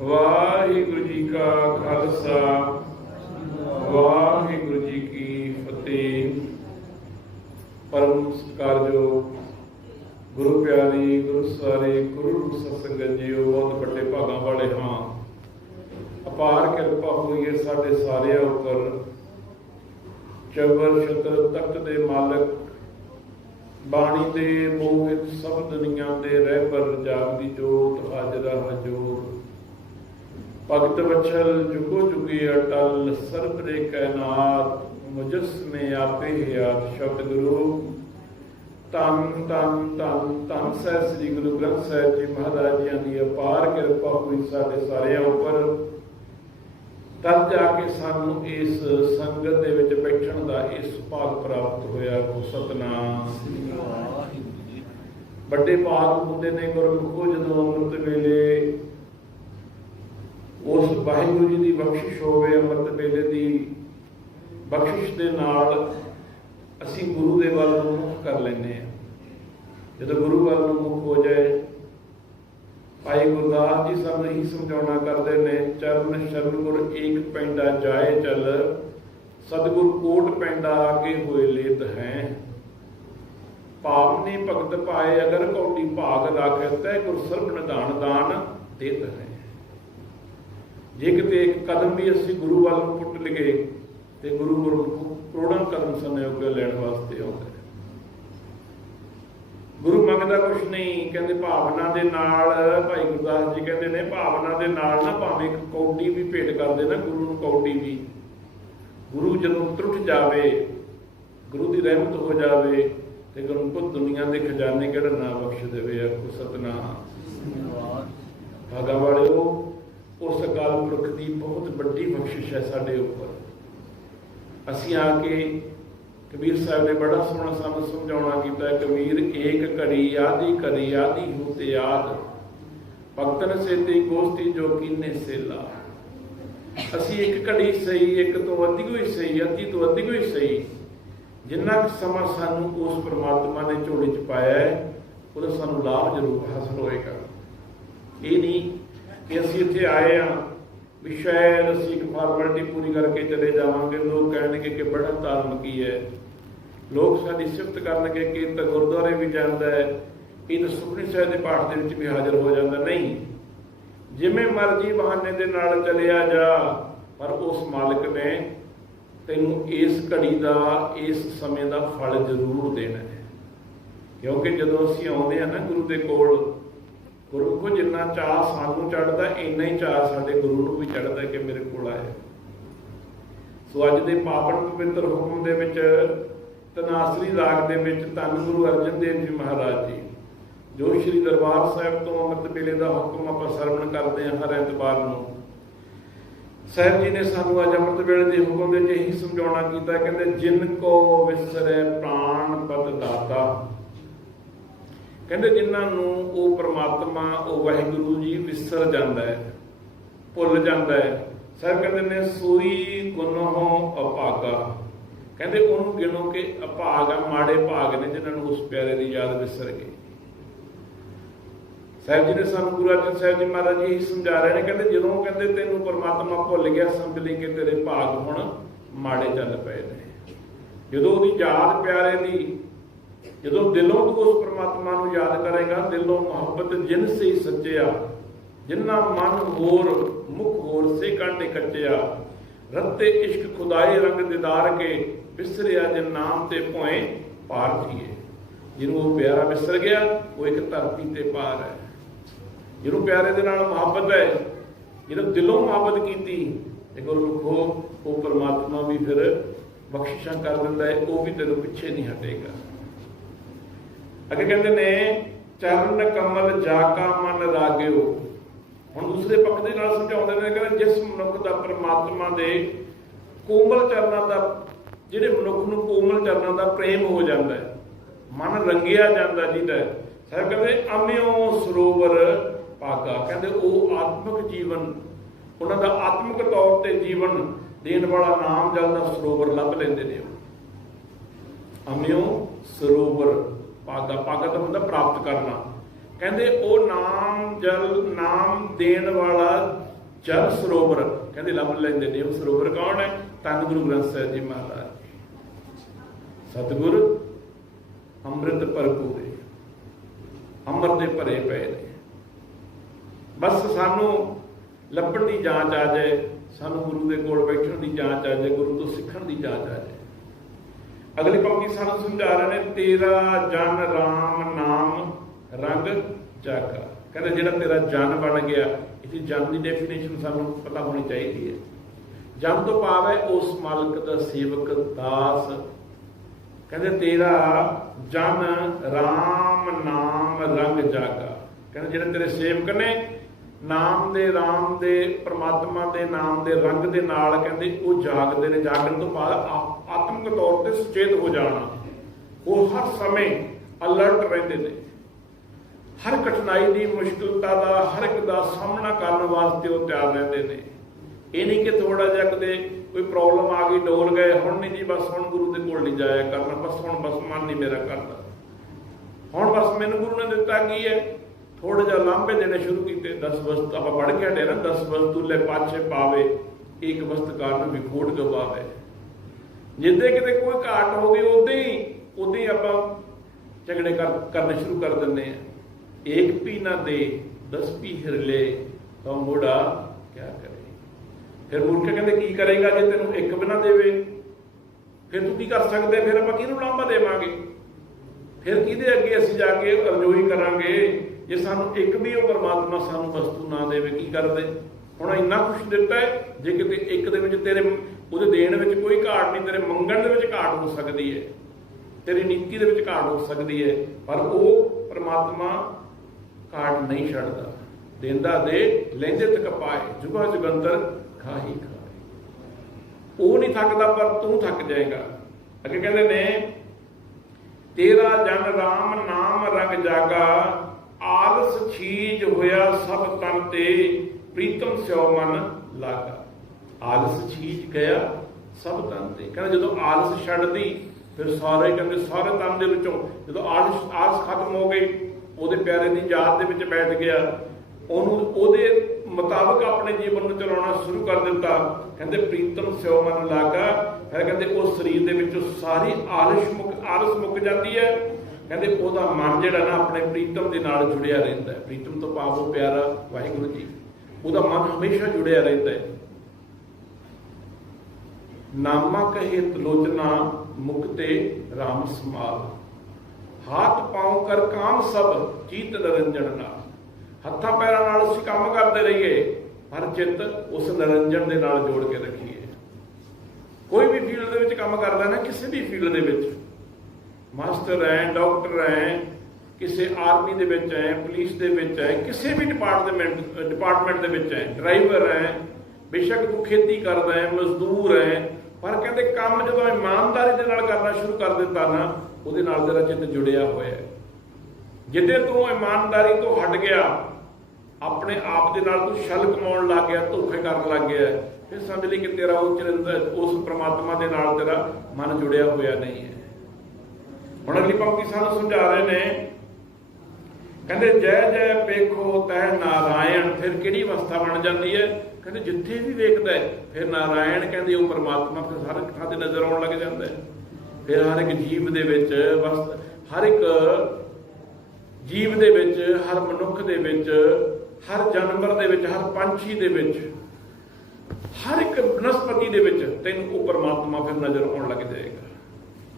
ਵਾਹਿਗੁਰੂ ਜੀ ਕਾ ਖਾਲਸਾ, ਵਾਹਿਗੁਰੂ ਜੀ ਕੀ ਫਤਿਹ। ਪਰਮ ਸਤਿਕਾਰਯੋਗ ਗੁਰੂ ਪਿਆਰੀ, ਗੁਰੂ ਸਾਰੇ, ਗੁਰੂ ਰੂਪ ਸਤਸੰਗਤ ਜੀਓ ਬਹੁਤ ਵੱਡੇ ਭਾਗਾਂ ਵਾਲੇ ਹਾਂ। ਅਪਾਰ ਕਿਰਪਾ ਹੋਈ ਹੈ ਸਾਡੇ ਸਾਰਿਆਂ ਉੱਪਰ। ਚਵਰ ਛਤਰ, ਤਖਤ ਦੇ ਮਾਲਕ, ਬਾਣੀ ਦੇ ਮੋਹਿਤ ਸਭ ਦੁਨੀਆ ਦੇ ਰਹਿਬਰ ਜਾਗਦੀ ਜੋਤ ਹਾਜ਼ਰਾ ਭਗਤ ਵਛਲ ਜੁਗੋ ਜੁਗੀ ਅਟਲ ਸਰਬ ਰੇ ਕੈਨਾਤ ਮੁਜਸਮੇ ਆਪੇ ਹਿਆਤ ਸ਼ਬਦ ਗੁਰੂ। ਤਨ ਤਨ ਤਨ ਤਨ ਸਹਿ ਸ੍ਰੀ ਗੁਰੂ ਗ੍ਰੰਥ ਸਾਹਿਬ ਜੀ ਮਹਾਰਾਜ ਜੀ ਦੀ ਅਪਾਰ ਕਿਰਪਾ ਹੋਈ ਸਾਡੇ ਸਾਰਿਆਂ ਉੱਪਰ। ਤਦ ਜਾ ਕੇ ਸਾਨੂੰ ਇਸ ਸੰਗਤ ਦੇ ਵਿੱਚ ਬੈਠਣ ਦਾ ਇਹ ਸੁਭਾਗ ਪ੍ਰਾਪਤ ਹੋਇਆ ਕੋ ਸਤਨਾਮ। ਵੱਡੇ ਭਾਗ ਹੁੰਦੇ ਨੇ ਗੁਰਮੁਖੋ ਜਦੋਂ ਅੰਮ੍ਰਿਤ ਵੇਲੇ ਉਸ ਵਾਹਿਗੁਰੂ ਜੀ ਦੀ ਬਖਸ਼ਿਸ਼ ਹੋਵੇ, ਅੰਮ੍ਰਿਤ ਵੇਲੇ ਦੀ ਬਖਸ਼ਿਸ਼ ਦੇ ਨਾਲ ਅਸੀਂ ਗੁਰੂ ਦੇ ਵੱਲ ਨੂੰ ਮੁਖ ਕਰ ਲੈਂਦੇ ਹਾਂ। ਜਦੋਂ ਗੁਰੂ ਵੱਲ ਨੂੰ ਮੁਖ ਹੋ ਜਾਏ, ਭਾਈ ਗੁਰਦਾਸ ਜੀ ਸਾਨੂੰ ਇਹੀ ਸਮਝਾਉਣਾ ਕਰਦੇ ਨੇ, ਚਰਨ ਸ਼ਰਨ ਗੁਰ ਏਕ ਪੈਂਡਾ ਜਾਏ ਚਲ, ਸਤਿਗੁਰ ਕੋਟ ਪੈਂਡਾ ਆਗੇ ਹੋਏ ਲੇਤ ਹੈ। ਭਾਵ ਨੇ ਭਗਤ ਪਾਏ ਅਗਰ ਕੌਡੀ ਭਾਗ ਰਾਖੇ, ਤੈ ਗੁਰ ਸਰਬ ਨਿਧਾਨ ਦਾਨ ਦੇਤ ਹੈ। ਜੇ ਕਿਤੇ ਇੱਕ ਕਦਮ ਵੀ ਅਸੀਂ ਗੁਰੂ ਵੱਲ ਨੂੰ ਪੁੱਟ ਲਈਏ ਤੇ ਗੁਰੂ ਗੁਰੂ ਕਰੋੜਾਂ ਕਦਮ ਸੰਯੋਗ ਲੈਣ ਵਾਸਤੇ ਆਉਂਦਾ ਹੈ ਗੁਰੂ ਮੰਗਦਾ ਕੁਛ ਨਹੀਂ ਕਹਿੰਦੇ ਭਾਵਨਾ ਦੇ ਨਾਲ ਭਾਈ ਗੁਰਦਾਸ ਜੀ ਕਹਿੰਦੇ ਨੇ ਭਾਵਨਾ ਦੇ ਨਾਲ ਨਾ ਭਾਵੇਂ ਇੱਕ ਕੌਡੀ ਵੀ ਭੇਟ ਕਰਦੇ ਨਾ ਗੁਰੂ ਨੂੰ ਕੌਡੀ ਵੀ। ਗੁਰੂ ਜਦੋਂ ਤਰੁੱਟ ਜਾਵੇ ਗੁਰੂ ਦੀ ਰਹਿਮਤ ਹੋ ਜਾਵੇ ਤੇ ਗੁਰੂ ਕੋ ਦੁਨੀਆ ਦੇ ਖਜ਼ਾਨੇ ਕਿਹੜਾ ਨਾ ਬਖਸ਼ ਦੇਵੇ ਆਖੋ ਸਤਨਾਮ। ਭਾਗਾ ਵਾਲਿਓ ਉਸ ਅਕਾਲ ਪੁਰਖ ਦੀ ਬਹੁਤ ਵੱਡੀ ਬਖਸ਼ਿਸ਼ ਹੈ ਸਾਡੇ ਉੱਪਰ। ਅਸੀਂ ਆ ਕੇ ਕਬੀਰ ਸਾਹਿਬ ਨੇ ਬੜਾ ਸੋਹਣਾ ਸਾਨੂੰ ਸਮਝਾਉਣਾ ਕੀਤਾ, ਕਬੀਰ ਏਕ ਘੜੀ ਆਦੀ ਘੜੀ ਆਦੀ ਹੋ ਤੇ ਯਾਦ ਭਗਤਨ ਸੇਤੀ ਗੋਸਤੀ ਜੋ ਕੀਨੇ ਸੇਲਾ। ਅਸੀਂ ਇੱਕ ਘੜੀ ਸਹੀ, ਇੱਕ ਤੋਂ ਅੱਧੀ ਕੋਈ ਸਹੀ, ਅੱਧੀ ਤੋਂ ਅੱਧੀ ਕੋਈ ਸਹੀ। ਜਿੰਨਾ ਕੁ ਸਮਾਂ ਸਾਨੂੰ ਉਸ ਪ੍ਰਮਾਤਮਾ ਨੇ ਝੋਲੇ 'ਚ ਪਾਇਆ ਹੈ, ਉਹਦਾ ਸਾਨੂੰ ਲਾਭ ਜ਼ਰੂਰ ਹਾਸਲ ਹੋਏਗਾ। ਇਹ ਨਹੀਂ ਕਿ ਅਸੀਂ ਇੱਥੇ ਆਏ ਆ ਵੀ ਸ਼ਾਇਦ ਅਸੀਂ ਇੱਕ ਫਾਰਮੈਲਿਟੀ ਪੂਰੀ ਕਰਕੇ ਚਲੇ ਜਾਵਾਂਗੇ। ਲੋਕ ਕਹਿਣਗੇ ਕਿ ਬੜਾ ਧਾਰਮਿਕੀ ਹੈ ਲੋਕ ਸਾਡੀ ਸਿਫਤ ਕਰਨਗੇ ਕਿ ਤਾਂ ਗੁਰਦੁਆਰੇ ਵੀ ਜਾਂਦਾ ਹੈ। ਇਹ ਤਾਂ ਸੁਖਣੀ ਸਾਹਿਬ ਦੇ ਪਾਠ ਦੇ ਵਿੱਚ ਵੀ ਹਾਜ਼ਰ ਹੋ ਜਾਂਦਾ। ਨਹੀਂ। ਜਿਵੇਂ ਮਰਜ਼ੀ ਬਹਾਨੇ ਦੇ ਨਾਲ ਚਲਿਆ ਜਾ, ਪਰ ਉਸ ਮਾਲਕ ਨੇ ਤੈਨੂੰ ਇਸ ਘੜੀ ਦਾ, ਇਸ ਸਮੇਂ ਦਾ ਫਲ ਜ਼ਰੂਰ ਦੇਣਾ ਹੈ। ਕਿਉਂਕਿ ਜਦੋਂ ਅਸੀਂ ਆਉਂਦੇ ਆ ਨਾ ਗੁਰੂ ਦੇ ਕੋਲ ਗੁਰੂ ਕੋ ਜਿੰਨਾ ਚਾਹ ਸਾਨੂੰ ਚੜਦਾ ਇੰਨਾ ਹੀ ਚਾਹ ਸਾਡੇ ਗੁਰੂ ਨੂੰ ਵੀ ਚੜਦਾ ਕਿ ਮੇਰੇ ਕੋਲ ਆਏ। ਸੋ ਅੱਜ ਦੇ ਪਾਵਨ ਪਵਿੱਤਰ ਹੁਕਮ ਦੇ ਵਿੱਚ ਤਨਾਸਰੀ ਰਾਗ ਦੇ ਵਿੱਚ ਧੰਨ ਗੁਰੂ ਅਰਜਨ ਦੇਵ ਜੀ ਮਹਾਰਾਜ ਜੀ, ਜੋ ਸ੍ਰੀ ਦਰਬਾਰ ਸਾਹਿਬ ਤੋਂ ਅੰਮ੍ਰਿਤ ਵੇਲੇ ਦਾ ਹੁਕਮ ਆਪਾਂ ਸਰਵਣ ਕਰਦੇ ਹਾਂ ਹਰ ਐਤਵਾਰ ਨੂੰ। ਸਾਹਿਬ ਜੀ ਨੇ ਸਾਨੂੰ ਅੱਜ ਅੰਮ੍ਰਿਤ ਵੇਲੇ ਦੇ ਹੁਕਮ ਦੇ ਵਿੱਚ ਇਹੀ ਸਮਝਾਉਣਾ ਕੀਤਾ, ਕਹਿੰਦੇ, ਜਿਨ ਕੋ ਵਿਸਰੇ ਪ੍ਰਾਣ ਪਤ ਦਾਤਾ ਕਹਿੰਦੇ ਜਿਨ੍ਹਾਂ ਨੂੰ ਉਹ ਪ੍ਰਮਾਤਮਾ, ਉਹ ਵਾਹਿਗੁਰੂ ਜੀ ਵਿਸਰ ਜਾਂਦਾ ਹੈ, ਭੁੱਲ ਜਾਂਦਾ ਹੈ ਸਾਹਿਬ ਕਹਿੰਦੇ ਨੇ ਸੂਈ ਗੁਨਹੋਂ ਅਪਾਗਾ। ਕਹਿੰਦੇ ਉਹਨੂੰ ਗਿਣੋ ਕਿ ਅਭਾਗ ਆ, ਮਾੜੇ ਭਾਗ ਨੇ ਜਿਨ੍ਹਾਂ ਨੂੰ ਉਸ ਪਿਆਰੇ ਦੀ ਯਾਦ ਵਿਸਰ ਗਈ। ਸਾਹਿਬ ਜੀ ਨੇ ਸਾਨੂੰ ਗੁਰੂ ਅਰਜਨ ਸਾਹਿਬ ਜੀ ਮਹਾਰਾਜ ਜੀ ਇਹੀ ਸਮਝਾ ਰਹੇ ਨੇ, ਕਹਿੰਦੇ ਜਦੋਂ ਕਹਿੰਦੇ ਤੈਨੂੰ ਪਰਮਾਤਮਾ ਭੁੱਲ ਗਿਆ ਸਮਝ ਲਈ ਕਿ ਤੇਰੇ ਭਾਗ ਹੁਣ ਮਾੜੇ ਚੱਲ ਪਏ ਨੇ। ਜਦੋਂ ਉਹਦੀ ਯਾਦ ਪਿਆਰੇ ਦੀ ਜਦੋਂ ਦਿਲੋਂ ਤੂੰ ਉਸ ਪ੍ਰਮਾਤਮਾ ਨੂੰ ਯਾਦ ਕਰੇਗਾ, ਦਿਲੋਂ ਮੁਹੱਬਤ ਜਿਨ ਸੇ ਸੱਚਿਆ, ਜਿੰਨਾ ਮਨ ਹੋਰ, ਮੁਖ ਹੋਰ ਸੇ ਕਾਂਟੇ ਕੱਚਿਆ ਰੱਤੇ ਇਸ਼ਕ ਖੁਦਾਏ ਰੰਗ ਦਿਦਾਰ ਕੇ ਵਿਸਰਿਆ ਜਿਨ ਨਾਮ ਤੇ ਭੋਏ ਪਾਰ ਥੀਏ ਜਿਹਨੂੰ ਉਹ ਪਿਆਰਾ ਵਿਸਰ ਗਿਆ, ਉਹ ਇੱਕ ਧਰਤੀ ਤੇ ਪਾਰ ਹੈ। ਜਿਹਨੂੰ ਪਿਆਰੇ ਦੇ ਨਾਲ ਮੁਹੱਬਤ ਹੈ, ਜਿਹਨੂੰ ਦਿਲੋਂ ਮੁਹੱਬਤ ਕੀਤੀ ਤੇ ਗੁਰਮੁਖੋ ਉਹ ਪਰਮਾਤਮਾ ਵੀ ਫਿਰ ਬਖਸ਼ਿਸ਼ਾਂ ਕਰ ਦਿੰਦਾ ਹੈ, ਉਹ ਵੀ ਤੇਰੇ ਪਿੱਛੇ ਨਹੀਂ ਹਟੇਗਾ। ਅੱਗੇ ਕਹਿੰਦੇ ਨੇ, ਚਰਨ ਕਮਲ ਜਾ ਕਾ ਮਨ ਰਾਗਿਓ। ਹੁਣ ਦੂਸਰੇ ਪੱਖ ਦੇ ਨਾਲ ਸਮਝਾਉਂਦੇ ਨੇ, ਕਹਿੰਦੇ, ਜਿਸ ਮਨੁੱਖ ਦਾ ਪ੍ਰਮਾਤਮਾ ਦੇ ਕੋਮਲ ਚਰਨਾਂ ਦਾ, ਜਿਹੜੇ ਮਨੁੱਖ ਨੂੰ ਕੋਮਲ ਚਰਨਾਂ ਦਾ ਪ੍ਰੇਮ ਹੋ ਜਾਂਦਾ ਹੈ, ਮਨ ਰੰਗਿਆ ਜਾਂਦਾ ਜਿਹਦਾ ਸਾਹਿਬ ਕਹਿੰਦੇ, ਅਮਿਓ ਸਰੋਵਰ ਪਾਗਾ ਕਹਿੰਦੇ, ਉਹ ਆਤਮਿਕ ਜੀਵਨ, ਉਹਨਾਂ ਦਾ ਆਤਮਿਕ ਤੌਰ ਤੇ ਜੀਵਨ ਦੇਣ ਵਾਲਾ ਨਾਮ ਜਲ ਦਾ ਸਰੋਵਰ ਲੱਭ ਲੈਂਦੇ ਨੇ ਅਮਿਓ ਸਰੋਵਰ ਪਾਗਾ ਪਾਗਾ ਤਾਂ ਹੁੰਦਾ ਪ੍ਰਾਪਤ ਕਰਨਾ। ਕਹਿੰਦੇ ਉਹ ਨਾਮ ਜਲ, ਨਾਮ ਦੇਣ ਵਾਲਾ ਜਲ ਸਰੋਵਰ। ਕਹਿੰਦੇ ਲੱਭ ਲੈਂਦੇ ਨੇ, ਉਹ ਸਰੋਵਰ ਕੌਣ ਹੈ? ਧੰਨ ਗੁਰੂ ਗ੍ਰੰਥ ਸਾਹਿਬ ਜੀ ਮਹਾਰਾਜ। ਸਤਿਗੁਰ ਅੰਮ੍ਰਿਤ ਭਰਪੂਰ, ਅੰਮ੍ਰਿਤ ਦੇ ਭਰੇ ਪਏ ਨੇ। ਬਸ ਸਾਨੂੰ ਲੱਭਣ ਦੀ ਜਾਂਚ ਆ ਜਾਏ, ਸਾਨੂੰ ਗੁਰੂ ਦੇ ਕੋਲ ਬੈਠਣ ਦੀ ਜਾਂਚ ਆ ਜਾਏ, ਗੁਰੂ ਤੋਂ ਸਿੱਖਣ ਦੀ ਜਾਂਚ ਆ ਜਾਏ। ਅਗਲੀ ਪੰਕਤੀ ਸਾਨੂੰ ਸਮਝਾ ਰਹੇ ਨੇ, ਤੇਰਾ ਜਨ ਰਾਮ ਨਾਮ ਰੰਗ ਜਾਗਾ। ਕਹਿੰਦੇ ਜਿਹੜਾ ਤੇਰਾ ਜਨ ਬਣ ਗਿਆ, ਇਹਦੀ ਜਨ ਦੀ ਡੈਫੀਨੇਸ਼ਨ ਸਾਨੂੰ ਪਤਾ ਹੋਣੀ ਚਾਹੀਦੀ ਹੈ। ਜਨ ਤੋਂ ਭਾਵ ਹੈ ਉਸ ਮਾਲਕ ਦਾ ਸੇਵਕ ਦਾਸ। ਕਹਿੰਦੇ ਤੇਰਾ ਜਨ ਰਾਮ ਨਾਮ ਰੰਗ ਜਾਗਾ। ਕਹਿੰਦੇ ਜਿਹੜੇ ਤੇਰੇ ਸੇਵਕ ਨੇ ਨਾਮ ਦੇ, ਰਾਮ ਦੇ, ਪ੍ਰਮਾਤਮਾ ਦੇ, ਨਾਮ ਦੇ, ਰੰਗ ਦੇ ਨਾਲ ਕਹਿੰਦੇ ਉਹ ਜਾਗਦੇ ਨੇ, ਜਾਗਣ ਤੋਂ ਬਾਅਦ ਆਤਮਿਕ ਤੌਰ ਤੇ ਸੁਚੇਤ ਹੋ ਜਾਣਾ। ਉਹ ਹਰ ਸਮੇਂ ਅਲਰਟ ਰਹਿੰਦੇ ਨੇ। ਹਰ ਕਠਿਨਾਈ ਦੀ ਮੁਸ਼ਕਿਲਤਾ ਦਾ, ਹਰ ਇੱਕ ਦਾ ਸਾਹਮਣਾ ਕਰਨ ਵਾਸਤੇ ਉਹ ਤਿਆਰ ਰਹਿੰਦੇ ਨੇ। ਇਹ ਨਹੀਂ ਕਿ ਥੋੜਾ ਜਿਹਾ ਕਦੇ ਕੋਈ ਪ੍ਰੋਬਲਮ ਆ ਗਈ, ਡੋਲ ਗਏ, ਹੁਣ ਨਹੀਂ ਜੀ, ਬਸ ਹੁਣ ਗੁਰੂ ਦੇ ਕੋਲ ਨਹੀਂ ਜਾਇਆ ਕਰਨਾ, ਬਸ ਹੁਣ, ਬਸ ਮਨ ਨਹੀਂ ਮੇਰਾ ਕਰਦਾ। ਹੁਣ ਬਸ ਮੈਨੂੰ ਗੁਰੂ ਨੇ ਦਿੱਤਾ ਕੀ ਹੈ? ਥੋੜਾ ਜਿਹਾ ਲਾਂਭੇ ਦੇਣੇ ਸ਼ੁਰੂ ਕੀਤੇ 10 ਵਸਤ ਆਪਾਂ ਪੜ੍ਹ ਕੇ ਹਟੇ ਨਾ 10 ਵਸਤੂਲੇ ਪਾਛੇ ਪਾਵੇ, ਇੱਕ ਵਸਤ ਕਾਰਨ ਵਿਖੋੜ ਗਵਾਵੇ। ਜਿੱਦੇ ਕਿਤੇ ਕੋਈ ਘਾਟ ਹੋ ਗਈ ਉਦੋਂ ਹੀ ਉਦੋਂ ਹੀ ਆਪਾਂ ਝਗੜੇ ਕਰਨੇ ਸ਼ੁਰੂ ਕਰ ਦਿੰਦੇ ਆ। ਏਕ ਪੀ ਨਾ ਦੇ 10 ਪੀ ਹਿਰਲੇ ਤਾਂ ਮੋੜਾ ਕਿਆ ਕਰੇ? ਫਿਰ ਮੁੜ ਕੇ ਕਹਿੰਦੇ, ਕੀ ਕਰੇਗਾ ਜੇ ਤੈਨੂੰ ਇੱਕ ਬਿਨਾ ਦੇਵੇ? ਫਿਰ ਤੂੰ ਕੀ ਕਰ ਸਕਦੇ? ਫਿਰ ਆਪਾਂ ਕਿਹਨੂੰ ਲਾਂਭਾ ਦੇਵਾਂਗੇ? ਫਿਰ ਕਿਹਦੇ ਅੱਗੇ ਅਸੀਂ ਜਾ ਕੇ ਅਰਜ਼ੋਈ ਕਰਾਂਗੇ? ਜੇ ਸਾਨੂੰ ਇੱਕ ਵੀ ਉਹ ਪਰਮਾਤਮਾ ਸਾਨੂੰ ਵਸਤੂ ਨਾ ਦੇਵੇ, ਕੀ ਕਰਦੇ? ਹੁਣ ਇੰਨਾ ਕੁਛ ਦਿੱਤਾ ਹੈ, ਜੇ ਕਿਤੇ ਇੱਕ ਦੇ ਵਿੱਚ ਤੇਰੇ, ਉਹਦੇ ਦੇਣ ਵਿੱਚ ਕੋਈ ਘਾਟ ਨਹੀਂ, ਤੇਰੇ ਮੰਗਣ ਦੇ ਵਿੱਚ ਘਾਟ ਹੋ ਸਕਦੀ ਹੈ। ਤੇਰੀ ਨੀਤੀ ਦੇ ਵਿੱਚ ਘਾਟ ਹੋ ਸਕਦੀ ਹੈ, ਪਰ ਉਹ ਪਰਮਾਤਮਾ ਘਾਟ ਨਹੀਂ ਛੱਡਦਾ। ਦਿੰਦਾ ਦੇ, ਲੈਂਦੇ ਤੱਕ ਪਾਏ, ਜੁਗਾ ਜੁਗੰਤਰ ਖਾਹੀ ਖਾਏ ਉਹ ਨਹੀਂ ਥੱਕਦਾ, ਪਰ ਤੂੰ ਥੱਕ ਜਾਏਗਾ। ਅੱਗੇ ਕਹਿੰਦੇ ਨੇ, ਤੇਰਾ ਜਨ ਰਾਮ ਨਾਮ ਰੰਗ ਜਾਗਾ ਆਲਸ ਛੀਜ ਹੋਇਆ ਸਭ ਤਨ ਤੇ, ਪ੍ਰੀਤਮ ਸਿਓ ਮਨ ਲਾਗਾ। ਆਲਸ ਛੀਜ ਗਿਆ ਸਭ ਤਨ ਤੇ। ਕਹਿੰਦੇ ਜਦੋਂ ਆਲਸ ਛੱਡਦੀ, ਫਿਰ ਸਾਰੇ ਕਹਿੰਦੇ ਸਾਰੇ ਤਨ ਦੇ ਵਿੱਚੋਂ ਜਦੋਂ ਆਲਸ ਆਲਸ ਖਤਮ ਹੋ ਗਈ ਉਹਦੇ ਪਿਆਰੇ ਦੀ ਯਾਦ ਦੇ ਵਿੱਚ ਬੈਠ ਗਿਆ। ਉਹਨੂੰ, ਉਹਦੇ ਮੁਤਾਬਕ ਆਪਣੇ ਜੀਵਨ ਨੂੰ ਚਲਾਉਣਾ ਸ਼ੁਰੂ ਕਰ ਦਿੱਤਾ। ਕਹਿੰਦੇ ਪ੍ਰੀਤਮ ਸਿਓ ਮਨ ਲਾਗਾ। ਫਿਰ ਕਹਿੰਦੇ ਉਹ ਸਰੀਰ ਦੇ ਵਿੱਚੋਂ ਸਾਰੀ ਆਲਸ ਮੁਕ, ਆਲਸ ਮੁੱਕ ਜਾਂਦੀ ਹੈ। ਕਹਿੰਦੇ ਉਹਦਾ ਮਨ ਜਿਹੜਾ ਨਾ ਆਪਣੇ ਪ੍ਰੀਤਮ ਦੇ ਨਾਲ ਜੁੜਿਆ ਰਹਿੰਦਾ ਹੈ। ਪ੍ਰੀਤਮ ਤੋਂ ਭਾਵ ਪਿਆਰਾ ਵਾਹਿਗੁਰੂ ਜੀ। ਉਹਦਾ ਮਨ ਹਮੇਸ਼ਾ ਜੁੜਿਆ ਰਹਿੰਦਾ ਹੈ। ਨਾਮਾ ਕਹੇ ਤਲੋਚਨਾ ਮੁਕਤੇ RAM ਸਮਾਲ। ਹਾਥ ਪਾਉ ਕਰ ਕਾਮ ਸਭ, ਚੀਤ ਨਰੰਜਨ ਨਾਲ। ਹੱਥਾਂ ਪੈਰਾਂ ਨਾਲ ਅਸੀਂ ਕੰਮ ਕਰਦੇ ਰਹੀਏ, ਪਰ ਚਿੱਤ ਉਸ ਨਰੰਜਨ ਦੇ ਨਾਲ ਜੋੜ ਕੇ ਰੱਖੀਏ। ਕੋਈ ਵੀ ਫੀਲਡ ਦੇ ਵਿੱਚ ਕੰਮ ਕਰਦਾ ਨਾ, ਕਿਸੇ ਵੀ ਫੀਲਡ ਦੇ ਵਿੱਚ। ਮਾਸਟਰ ਹੈ, ਡਾਕਟਰ ਹੈ, ਕਿਸੇ ਆਰਮੀ ਦੇ ਵਿੱਚ ਹੈ, ਪੁਲਿਸ ਦੇ ਵਿੱਚ ਹੈ, ਕਿਸੇ ਵੀ ਡਿਪਾਰਟਮੈਂਟ ਡਿਪਾਰਟਮੈਂਟ ਦੇ ਵਿੱਚ ਹੈ, ਡਰਾਈਵਰ ਹੈ, ਬੇਸ਼ੱਕ ਤੂੰ ਖੇਤੀ ਕਰਦਾ ਹੈ, ਮਜ਼ਦੂਰ ਹੈ, ਪਰ ਕਹਿੰਦੇ ਕੰਮ ਜਦੋਂ ਇਮਾਨਦਾਰੀ ਦੇ ਨਾਲ ਕਰਨਾ ਸ਼ੁਰੂ ਕਰ ਦਿੱਤਾ ਨਾ, ਉਹਦੇ ਨਾਲ ਤੇਰਾ ਚਿੱਤ ਜੁੜਿਆ ਹੋਇਆ ਹੈ। ਜਿੱਦੇ ਤੂੰ ਇਮਾਨਦਾਰੀ ਤੋਂ ਹਟ ਗਿਆ, ਆਪਣੇ ਆਪ ਦੇ ਨਾਲ ਤੂੰ ਛਲ ਕਮਾਉਣ ਲੱਗ ਗਿਆ, ਧੋਖੇ ਕਰਨ ਲੱਗ ਗਿਆ, ਫਿਰ ਸਮਝ ਲਈ ਕਿ ਤੇਰਾ ਉਹ ਚਰਿੰਦਰ ਉਸ ਪ੍ਰਮਾਤਮਾ ਦੇ ਨਾਲ ਤੇਰਾ ਮਨ ਜੁੜਿਆ ਹੋਇਆ ਨਹੀਂ ਹੈ। ਹੁਣ ਅਗਲੀ ਪੰਕਤੀ ਸਾਨੂੰ ਸਮਝਾ ਰਹੇ ਨੇ, ਕਹਿੰਦੇ ਜੈ ਜੈ ਪੇਖੋ ਤੈ ਨਾਰਾਇਣ, ਫਿਰ ਕਿਹੜੀ ਅਵਸਥਾ ਬਣ ਜਾਂਦੀ ਹੈ? ਕਹਿੰਦੇ ਜਿੱਥੇ ਵੀ ਵੇਖਦਾ ਹੈ, ਫਿਰ ਨਾਰਾਇਣ ਕਹਿੰਦੇ ਉਹ ਪਰਮਾਤਮਾ ਫਿਰ ਹਰ ਇੱਕ ਥਾਂ ਤੇ ਨਜ਼ਰ ਆਉਣ ਲੱਗ ਜਾਂਦਾ ਹੈ। ਫਿਰ ਹਰ ਇੱਕ ਜੀਵ ਦੇ ਵਿੱਚ ਵਸ ਹਰ ਇੱਕ ਜੀਵ ਦੇ ਵਿੱਚ, ਹਰ ਮਨੁੱਖ ਦੇ ਵਿੱਚ, ਹਰ ਜਾਨਵਰ ਦੇ ਵਿੱਚ, ਹਰ ਪੰਛੀ ਦੇ ਵਿੱਚ, ਹਰ ਇੱਕ ਬਨਸਪਤੀ ਦੇ ਵਿੱਚ ਤੈਨੂੰ ਉਹ ਪਰਮਾਤਮਾ ਫਿਰ ਨਜ਼ਰ ਆਉਣ ਲੱਗ ਜਾਏਗਾ।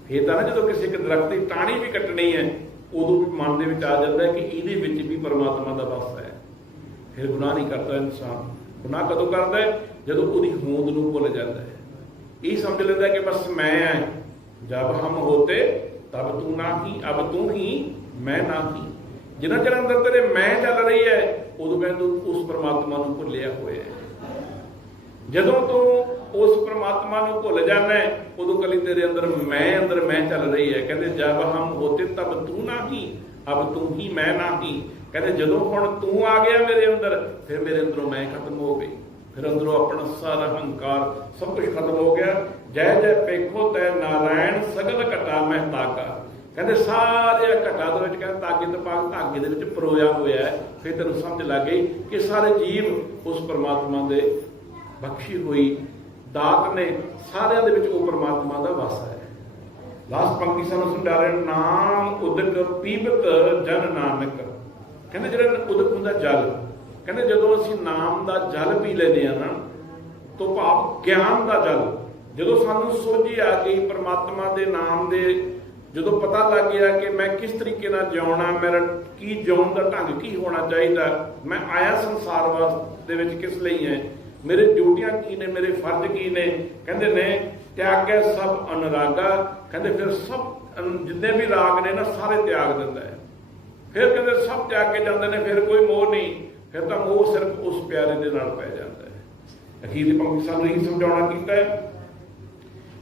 ਫੇਰ ਤਾਂ ਨਾ ਜਦੋਂ ਕਿਸੇ ਇੱਕ ਦਰਖਤ ਦੀ ਟਾਹਣੀ ਵੀ ਕੱਟਣੀ ਹੈ, ਉਦੋਂ ਵੀ ਮਨ ਦੇ ਵਿੱਚ ਆ ਜਾਂਦਾ ਕਿ ਇਹਦੇ ਵਿੱਚ ਵੀ ਪਰਮਾਤਮਾ ਦਾ ਵਾਸ ਹੈ। ਫਿਰ ਗੁਨਾਹ ਨਹੀਂ ਕਰਦਾ ਇਨਸਾਨ। ਗੁਨਾਹ ਕਦੋਂ ਕਰਦਾ ਹੈ? ਜਦੋਂ ਉਹਦੀ ਹੋਂਦ ਨੂੰ ਭੁੱਲ ਜਾਂਦਾ ਹੈ। ਇਹ ਸਮਝ ਲੈਂਦਾ ਕਿ ਬਸ ਮੈਂ ਹੈ। ਜਬ ਹਮ ਹੋਤੇ, ਤਬ ਤੂੰ ਨਾ ਨਹੀਂ ਅਬ ਤੂੰ ਹੀ, ਮੈਂ ਨਾ ਨਹੀਂ ਜਿੰਨਾ ਚਿਰ ਅੰਦਰ ਤੇਰੇ ਮੈਂ ਚੱਲ ਰਹੀ ਹੈ, ਉਦੋਂ ਕਹਿੰਦਾ ਤੂੰ ਉਸ ਪਰਮਾਤਮਾ ਨੂੰ ਭੁੱਲਿਆ ਹੋਇਆ ਹੈ। ਜਦੋਂ ਤੂੰ ਉਸ ਪ੍ਰਮਾਤਮਾ ਨੂੰ ਭੁੱਲ ਜਾਂਦਾ ਹੈ, ਉਦੋਂ ਕਲੀ ਤੇਰੇ ਅੰਦਰ ਮੈਂ ਅੰਦਰ ਮੈਂ ਚੱਲ ਰਹੀ ਹੈ। ਕਹਿੰਦੇ, ਜਬ ਹਮ ਹੋਤੇ ਤਬ ਤੂੰ ਨਾ ਹੀ ਅਬ ਤੂੰ ਹੀ ਮੈਂ ਨਾ ਹੀ ਕਹਿੰਦੇ, ਜਦੋਂ ਹੁਣ ਤੂੰ ਆ ਗਿਆ ਮੇਰੇ ਅੰਦਰ, ਫਿਰ ਮੇਰੇ ਅੰਦਰੋਂ ਮੈਂ ਖਤਮ ਹੋ ਗਈ। ਫਿਰ ਅੰਦਰੋਂ ਆਪਣਾ ਸਾਰਾ ਹੰਕਾਰ ਸਭ ਕੁਝ ਖਤਮ ਹੋ ਗਿਆ। ਜੈ ਜੈ ਪੇਖੋ ਤੈ ਨਾਰਾਇਣ, ਸਗਲ ਘਟਾ ਮੈਂ ਮਹਿਤਾਕਾ ਕਹਿੰਦੇ, ਸਾਰੇ ਘਟਾ ਦੇ ਵਿੱਚ ਕਹਿੰਦੇ ਤਾਗੇ ਤੇ ਪਾਕ ਧਾਗੇ ਦੇ ਵਿੱਚ ਪਰੋਇਆ ਹੋਇਆ ਹੈ। ਫਿਰ ਤੈਨੂੰ ਸਮਝ ਲੱਗ ਗਈ ਕਿ ਸਾਰੇ ਜੀਵ ਉਸ ਪਰਮਾਤਮਾ ਦੇ ਬਖਸ਼ੀ ਹੋਈ ਦਾਤ ਨੇ ਸਾਰਿਆਂ ਦੇ ਵਿੱਚ ਉਹ ਪਰਮਾਤਮਾ ਦਾ ਵਾਸਾ ਹੈ। ਲਾਸਟ ਪੰਕਤੀ ਸਾਨੂੰ ਸਮਝਾ ਰਹੇ, ਨਾਮ ਉਦਕ ਪੀਬਤ ਜਨ ਨਾਨਕ। ਕਹਿੰਦੇ ਜਿਹੜਾ ਉਦਕ ਹੁੰਦਾ ਜਲ, ਕਹਿੰਦੇ ਜਦੋਂ ਅਸੀਂ ਨਾਮ ਦਾ ਜਲ ਪੀ ਲੈਂਦੇ ਆ ਨਾ, ਤੋਂ ਭਾਵ ਗਿਆਨ ਦਾ ਜਲ। ਜਦੋਂ ਸਾਨੂੰ ਸੋਝੀ ਆ ਗਈ ਪ੍ਰਮਾਤਮਾ ਦੇ ਨਾਮ ਦੇ, ਜਦੋਂ ਪਤਾ ਲੱਗ ਗਿਆ ਕਿ ਮੈਂ ਕਿਸ ਤਰੀਕੇ ਨਾਲ ਜਿਉਣਾ, ਮੇਰਾ ਕੀ ਜਿਉਣ ਦਾ ਢੰਗ ਕੀ ਹੋਣਾ ਚਾਹੀਦਾ, ਮੈਂ ਆਇਆ ਸੰਸਾਰ ਵਾਸਤੇ ਵਿੱਚ ਕਿਸ ਲਈ ਹੈ ਮੇਰੇ ਡਿਊਟੀਆਂ ਕੀ ਨੇ, ਮੇਰੇ ਫਰਜ਼ ਕੀ ਨੇ? ਕਹਿੰਦੇ ਨੇ, ਤਿਆਗੈ ਸਭ ਅਨੁਰਾਗਾ। ਕਹਿੰਦੇ ਫਿਰ ਸਭ ਜਿੰਨੇ ਵੀ ਰਾਗ ਨੇ ਨਾ, ਸਾਰੇ ਤਿਆਗ ਦਿੰਦਾ ਹੈ। ਫਿਰ ਕਹਿੰਦੇ ਸਭ ਤਿਆਗ ਕੇ ਜਾਂਦੇ ਨੇ, ਫਿਰ ਕੋਈ ਮੋਹ ਨਹੀਂ। ਫਿਰ ਤਾਂ ਮੋਹ ਸਿਰਫ ਉਸ ਪਿਆਰੇ ਦੇ ਨਾਲ ਪੈ ਜਾਂਦਾ ਹੈ। ਅਖੀਰ ਦੀ ਪੰਕਤੀ ਸਾਨੂੰ ਇਹੀ ਸਮਝਾਉਣਾ ਕੀਤਾ ਹੈ।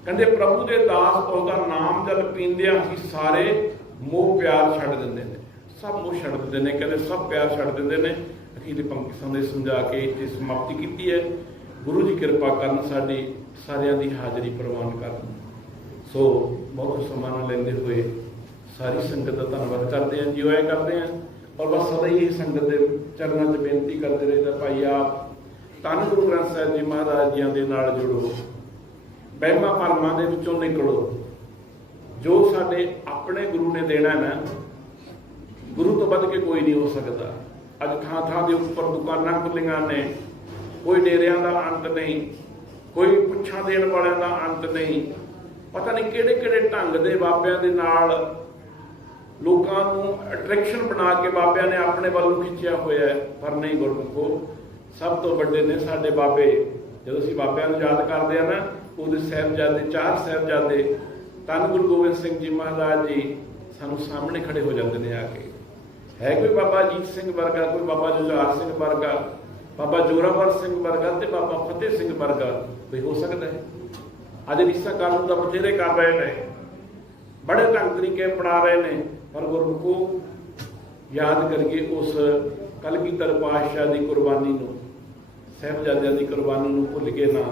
ਕਹਿੰਦੇ ਪ੍ਰਭੂ ਦੇ ਦਾਸ ਉਹਦਾ ਨਾਮ ਜਦ ਪੀਂਦਿਆਂ ਹੀ ਸਾਰੇ ਮੋਹ ਪਿਆਰ ਛੱਡ ਦਿੰਦੇ ਨੇ। ਸਭ ਮੋਹ ਛੱਡ ਦਿੰਦੇ ਨੇ, ਕਹਿੰਦੇ ਸਭ ਪਿਆਰ ਛੱਡ ਦਿੰਦੇ ਨੇ। ਅਖੀਰ ਦੀ ਪੰਕਤੀ ਸਾਨੂੰ ਸਮਝਾ ਕੇ ਇੱਥੇ ਸਮਾਪਤੀ ਕੀਤੀ ਹੈ। ਗੁਰੂ ਜੀ ਕਿਰਪਾ ਕਰਨ ਸਾਡੀ ਸਾਰਿਆਂ ਦੀ ਹਾਜ਼ਰੀ ਪ੍ਰਵਾਨ ਕਰਨ। ਸੋ ਬਹੁਤ ਸਮਾਂ ਨਾ ਲੈਂਦੇ ਹੋਏ ਸਾਰੀ ਸੰਗਤ ਦਾ ਧੰਨਵਾਦ ਕਰਦੇ ਹਾਂ ਜਿਉ ਐ ਕਰਦੇ ਹਾਂ। ਔਰ ਬਸ ਸਦਾ ਹੀ ਸੰਗਤ ਦੇ ਚਰਨਾਂ 'ਚ ਬੇਨਤੀ ਕਰਦੇ ਰਹੇ ਤਾਂ ਭਾਈ ਆਪ ਧੰਨ ਗੁਰੂ ਗ੍ਰੰਥ ਸਾਹਿਬ ਜੀ ਮਹਾਰਾਜ ਜੀਆਂ ਦੇ ਨਾਲ ਜੁੜੋ। ਵਹਿਮਾਂ ਭਰਮਾਂ ਦੇ ਵਿੱਚੋਂ ਨਿਕਲੋ। ਜੋ ਸਾਡੇ ਆਪਣੇ ਗੁਰੂ ਨੇ ਦੇਣਾ ਨਾ, ਗੁਰੂ ਤੋਂ ਵੱਧ ਕੇ ਕੋਈ ਨਹੀਂ ਹੋ ਸਕਦਾ। ਅੱਜ ਥਾਂ ਥਾਂ ਦੇ ਉੱਪਰ ਦੁਕਾਨਾਂ ਖੁੱਲੀਆਂ ਨੇ। ਕੋਈ ਡੇਰਿਆਂ ਦਾ ਅੰਤ ਨਹੀਂ, ਕੋਈ ਪੁੱਛਾਂ ਦੇਣ ਵਾਲਿਆਂ ਦਾ ਅੰਤ ਨਹੀਂ। ਪਤਾ ਨਹੀਂ ਕਿਹੜੇ ਕਿਹੜੇ ਢੰਗ ਦੇ ਬਾਬਿਆਂ ਦੇ ਨਾਲ ਲੋਕਾਂ ਨੂੰ ਅਟਰੈਕਸ਼ਨ ਬਣਾ ਕੇ ਬਾਬਿਆਂ ਨੇ ਆਪਣੇ ਵੱਲ ਨੂੰ ਖਿੱਚਿਆ ਹੋਇਆ ਹੈ, ਪਰ ਨਹੀਂ ਗੁਰਮੁਖੋ। ਸਭ ਤੋਂ ਵੱਡੇ ਨੇ ਸਾਡੇ ਬਾਬੇ। ਜਦੋਂ ਅਸੀਂ ਬਾਬਿਆਂ ਨੂੰ ਯਾਦ ਕਰਦੇ ਆ ਨਾ, ਉਹਦੇ ਸਾਹਿਬਜ਼ਾਦੇ, ਚਾਰ ਸਾਹਿਬਜ਼ਾਦੇ, ਧੰਨ ਗੁਰੂ ਗੋਬਿੰਦ ਸਿੰਘ ਜੀ ਮਹਾਰਾਜ ਜੀ ਸਾਨੂੰ ਸਾਹਮਣੇ ਖੜੇ ਹੋ ਜਾਂਦੇ ਨੇ ਆ ਕੇ। ਹੈ ਕੋਈ ਬਾਬਾ ਅਜੀਤ ਸਿੰਘ ਵਰਗਾ, ਕੋਈ ਬਾਬਾ ਜੁਝਾਰ ਸਿੰਘ ਵਰਗਾ, ਬਾਬਾ ਜੋਰਾਵਰ ਸਿੰਘ ਵਰਗਾ ਤੇ ਬਾਬਾ ਫਤਿਹ ਸਿੰਘ ਵਰਗਾ। ਕੋਈ ਹੋ ਸਕਦਾ ਹੈ। ਅੱਜ ਰਿਸ਼ਤਾ ਕਾਨੂੰਨ ਦਾ ਬਥੇਰੇ ਕਰ ਰਹੇ ਨੇ। ਬੜੇ ਢੰਗ ਤਰੀਕੇ ਅਪਣਾ ਰਹੇ ਨੇ। ਪਰ ਗੁਰਮੁਖੋ, ਯਾਦ ਕਰੀਏ ਉਸ ਕਲਗੀਧਰ ਪਾਤਸ਼ਾਹ ਦੀ ਕੁਰਬਾਨੀ ਨੂੰ, ਸਾਹਿਬਜ਼ਾਦਿਆਂ ਦੀ ਕੁਰਬਾਨੀ ਨੂੰ ਭੁੱਲ ਕੇ ਨਾ।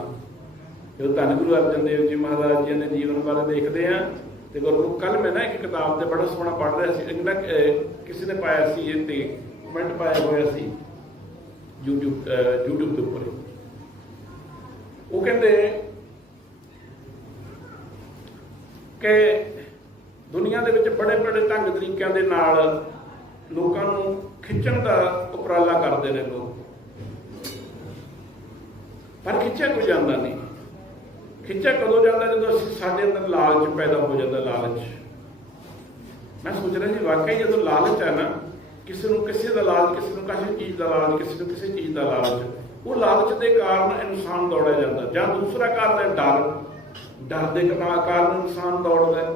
ਜਦੋਂ ਧੰਨ ਗੁਰੂ ਅਰਜਨ ਦੇਵ ਜੀ ਮਹਾਰਾਜ ਜੀ ਦੇ ਜੀਵਨ ਬਾਰੇ ਦੇਖਦੇ ਆ ਤੇ ਗੁਰੂ ਕੱਲ ਮੈਂ ਨਾ ਇੱਕ ਕਿਤਾਬ ਤੇ ਬੜਾ ਸੋਹਣਾ ਪੜ੍ਹ ਰਿਹਾ ਸੀ ਇਹਨਾਂ ਕਿਸੇ ਨੇ ਪਾਇਆ ਸੀ ਇਹ ਤੇ ਕਮੈਂਟ ਪਾਇਆ ਹੋਇਆ ਸੀ YouTube, ਅਹ, YouTube ਦੇ ਉੱਪਰ। ਉਹ ਕਹਿੰਦੇ ਕਿ ਦੁਨੀਆ ਦੇ ਵਿੱਚ ਬੜੇ ਬੜੇ ਢੰਗ ਤਰੀਕਿਆਂ ਦੇ ਨਾਲ ਲੋਕਾਂ ਨੂੰ ਖਿੱਚਣ ਦਾ ਉਪਰਾਲਾ ਕਰਦੇ ਨੇ ਲੋਕ। ਪਰ ਖਿੱਚਿਆ ਕੋਈ ਜਾਂਦਾ ਨਹੀਂ। ਖਿੱਚਿਆ ਕਦੋਂ ਜਾਂਦਾ ਜਦੋਂ ਸਾਡੇ ਅੰਦਰ ਲਾਲਚ ਪੈਦਾ ਹੋ ਜਾਂਦਾ, ਲਾਲਚ। ਮੈਂ ਸੋਚ ਰਿਹਾ ਸੀ, ਵਾਕਈ ਜਦੋਂ ਲਾਲਚ ਹੈ ਨਾ, ਕਿਸੇ ਨੂੰ ਕਿਸੇ ਦਾ ਲਾਲਚ, ਕਿਸੇ ਨੂੰ ਕਿਸੇ ਚੀਜ਼ ਦਾ ਲਾਲਚ, ਕਿਸੇ ਨੂੰ ਕਿਸੇ ਚੀਜ਼ ਦਾ ਲਾਲਚ, ਉਹ ਲਾਲਚ ਦੇ ਕਾਰਨ ਇਨਸਾਨ ਦੌੜਿਆ ਜਾਂਦਾ। ਜਾਂ ਦੂਸਰਾ ਕਾਰਨ ਹੈ ਡਰ। ਡਰ ਦੇ ਕਾਰਨ ਇਨਸਾਨ ਦੌੜਦਾ ਹੈ।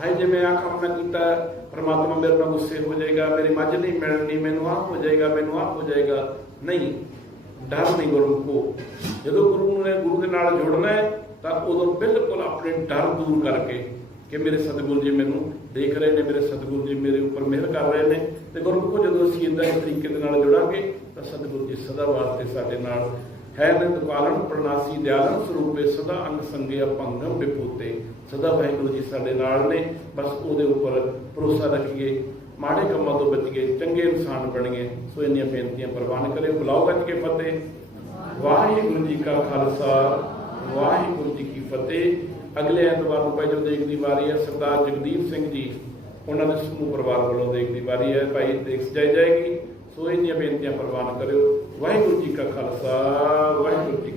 ਹਾਏ, ਜੇ ਮੈਂ ਆ ਕੰਮ ਨਾ ਕੀਤਾ, ਪਰਮਾਤਮਾ ਮੇਰੇ ਨਾਲ ਗੁੱਸੇ ਹੋ ਜਾਏਗਾ, ਮੇਰੀ ਮੱਝ ਨਹੀਂ ਮਿਲਣੀ, ਮੈਨੂੰ ਆਹ ਹੋ ਜਾਏਗਾ, ਮੈਨੂੰ ਆਹ ਹੋ ਜਾਏਗਾ। ਨਹੀਂ, ਡਰ ਨਹੀਂ ਗੁਰੂ ਗੁਰਮੁਖੋ ਜਦੋਂ ਗੁਰੂ ਨੇ ਗੁਰੂ ਦੇ ਨਾਲ ਜੁੜਨਾ ਹੈ ਤਾਂ ਉਦੋਂ ਬਿਲਕੁਲ ਆਪਣੇ ਡਰ ਦੂਰ ਕਰਕੇ ਕਿ ਮੇਰੇ ਸਤਿਗੁਰੂ ਜੀ ਮੈਨੂੰ ਦੇਖ ਰਹੇ ਨੇ, ਮੇਰੇ ਸਤਿਗੁਰੂ ਜੀ ਮੇਰੇ ਉੱਪਰ ਮਿਹਰ ਕਰ ਰਹੇ ਨੇ ਤੇ ਗੁਰਮੁਖੋ ਜਦੋਂ ਅਸੀਂ ਇਦਾਂ ਇਸ ਤਰੀਕੇ ਦੇ ਨਾਲ ਜੁੜਾਂਗੇ, ਤਾਂ ਸਤਿਗੁਰੂ ਜੀ ਸਦਾ ਵਾਸਤੇ ਸਾਡੇ ਨਾਲ ਹੈ ਨਿਤ ਪਾਲਣ, ਪ੍ਰਣਾਸੀ ਦਿਆਲਨ ਸਰੂਪੇ ਸਦਾ ਅੰਗ ਸੰਗਿਆ ਭੰਗਮ ਵਿਪੂਤੇ ਸਦਾ ਵਾਹਿਗੁਰੂ ਜੀ ਸਾਡੇ ਨਾਲ ਨੇ। ਬਸ ਉਹਦੇ ਉੱਪਰ ਭਰੋਸਾ ਰੱਖੀਏ, ਮਾੜੇ ਕੰਮਾਂ ਤੋਂ ਬਚੀਏ, ਚੰਗੇ ਇਨਸਾਨ ਬਣੀਏ। ਸੋ ਇੰਨੀਆਂ ਬੇਨਤੀਆਂ ਪ੍ਰਵਾਨ ਕਰੇ ਬੁਲਾਓ ਗੱਜ ਕੇ ਫਤਿਹ। ਵਾਹਿਗੁਰੂ ਜੀ ਕਾ ਖਾਲਸਾ। ਵਾਹਿਗੁਰੂ ਜੀ ਕੀ ਫਤਿਹ। ਅਗਲੇ ਐਤਵਾਰ ਨੂੰ ਪਹਿਲਾਂ ਦੇਖ ਦੀ ਵਾਰੀ ਹੈ, ਸਰਦਾਰ ਜਗਦੀਪ ਸਿੰਘ ਜੀ, ਉਹਨਾਂ ਦੇ ਸਮੂਹ ਪਰਿਵਾਰ ਵੱਲੋਂ ਦੇਖ ਦੀ ਵਾਰੀ ਹੈ। ਭਾਈ, ਦੇਖ ਜਾਈ ਜਾਏਗੀ। ਸੋ ਇੰਨੀਆਂ ਬੇਨਤੀਆਂ ਪ੍ਰਵਾਨ ਕਰਿਓ। ਵਾਹਿਗੁਰੂ ਜੀ ਕਾ ਖਾਲਸਾ, ਵਾਹਿਗੁਰੂ ਜੀ